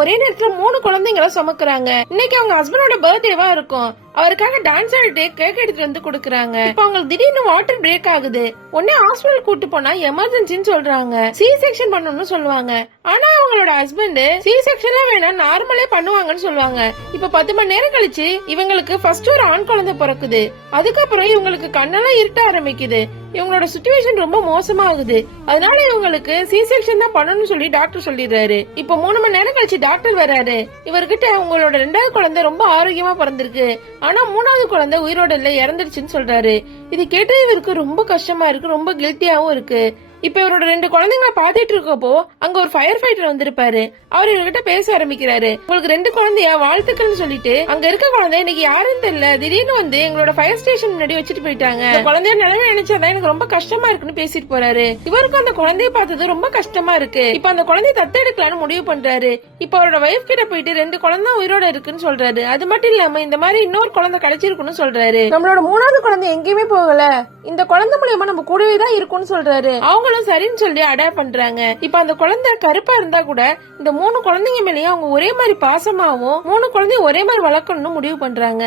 ஒரே நேரத்துல 3 குழந்தைங்களை சுமக்குறாங்க. இன்னைக்கு அவங்க ஹஸ்பண்டோட பர்த்டேவா இருக்கும். அவருக்காக டான்ஸ் ஆடிட்டு கேக் எடுத்துட்டு வந்து கொடுக்கறாங்க. இப்ப அவங்களுக்கு திடீர்னு வாட்டர் பிரேக் ஆகுது. உடனே ஹாஸ்பிடல் கூட்டு போனா எமர்ஜென்சின்னு சொல்றாங்க. சி செக்ஷன் பண்ணணும்னு சொல்லுவாங்க. ஆனா அவங்களோட ஹஸ்பண்ட் சி செக்ஷன்ல வேணாம் நார்மலே பண்ணுவாங்கன்னு சொல்லுவாங்க. இப்ப 10 மணி நேரம் கழிச்சு இவங்களுக்கு ஃபர்ஸ்ட் ஒரு ஆண் குழந்தை பிறக்குது. அதுக்கப்புறம் இவங்களுக்கு கண்ணெல்லாம் இருட்ட ஆரம்பிக்குது. இவங்களோட சிச்சுவேஷன் ரொம்ப மோசமாகுது. அதனால இவங்களுக்கு சி செக்ஷன் தான் பண்ணணும்னு சொல்லி டாக்டர் சொல்லிடுறாரு. இப்ப 3 மணி நேரம் கழிச்சு டாக்டர் வராரு. இவர்கிட்ட உங்களோட 2வது குழந்தை ரொம்ப ஆரோக்கியமா பிறந்திருக்கு, ஆனா 3வது குழந்தை உயிரோட இல்ல, இறந்துருச்சுன்னு சொல்றாரு. இது கேட்டு இவருக்கு ரொம்ப கஷ்டமா இருக்கு, ரொம்ப கில்ட்டியாவும் இருக்கு. இப்ப இவரோட 2 குழந்தைங்களை பாத்துட்டு இருக்கப்போ அங்க ஒரு ஃபயர் ஃபைட்டர் வந்திருப்பாரு. அவர் இவர்கிட்ட பேச ஆரம்பிக்கிறாரு. உங்களுக்கு 2 குழந்தையா, வாழ்த்துக்கள்னு சொல்லிட்டு அங்க இருக்க குழந்தை இன்னைக்கு யாருன்னு தெரியல திடீர்னு வந்து எங்களோட ஃபயர் ஸ்டேஷன் முன்னாடி வச்சுட்டு போயிட்டாங்க. குழந்தைய நிலைமை நினைச்சாதான் எனக்கு ரொம்ப கஷ்டமா இருக்குன்னு பேசிட்டு போறாரு. இவருக்கு அந்த குழந்தைய பார்த்தது ரொம்ப கஷ்டமா இருக்கு. இப்ப அந்த குழந்தைய தத்தெடுக்கலான்னு முடிவு பண்றாரு. இப்ப அவரோட வைஃப் கிட்ட போயிட்டு 2 குழந்தை உயிரோட இருக்குன்னு சொல்றாரு. அது மட்டும் இல்லாம இந்த மாதிரி இன்னொரு குழந்தை கிடைச்சிருக்குன்னு சொல்றாரு. நம்மளோட 3வது குழந்தை எங்கேயுமே போகல, இந்த குழந்தை மூலியமா நம்ம கூடவே தான் இருக்கும்னு சொல்றாரு. அவங்களும் சரின்னு சொல்லி அடாப்ட் பண்றாங்க. இப்ப அந்த குழந்தை கருப்பா இருந்தா கூட இந்த 3 குழந்தைங்க மேலயும் அவங்க ஒரே மாதிரி பாசமாவும் 3 குழந்தைய ஒரே மாதிரி வளர்க்கணும்னு முடிவு பண்றாங்க.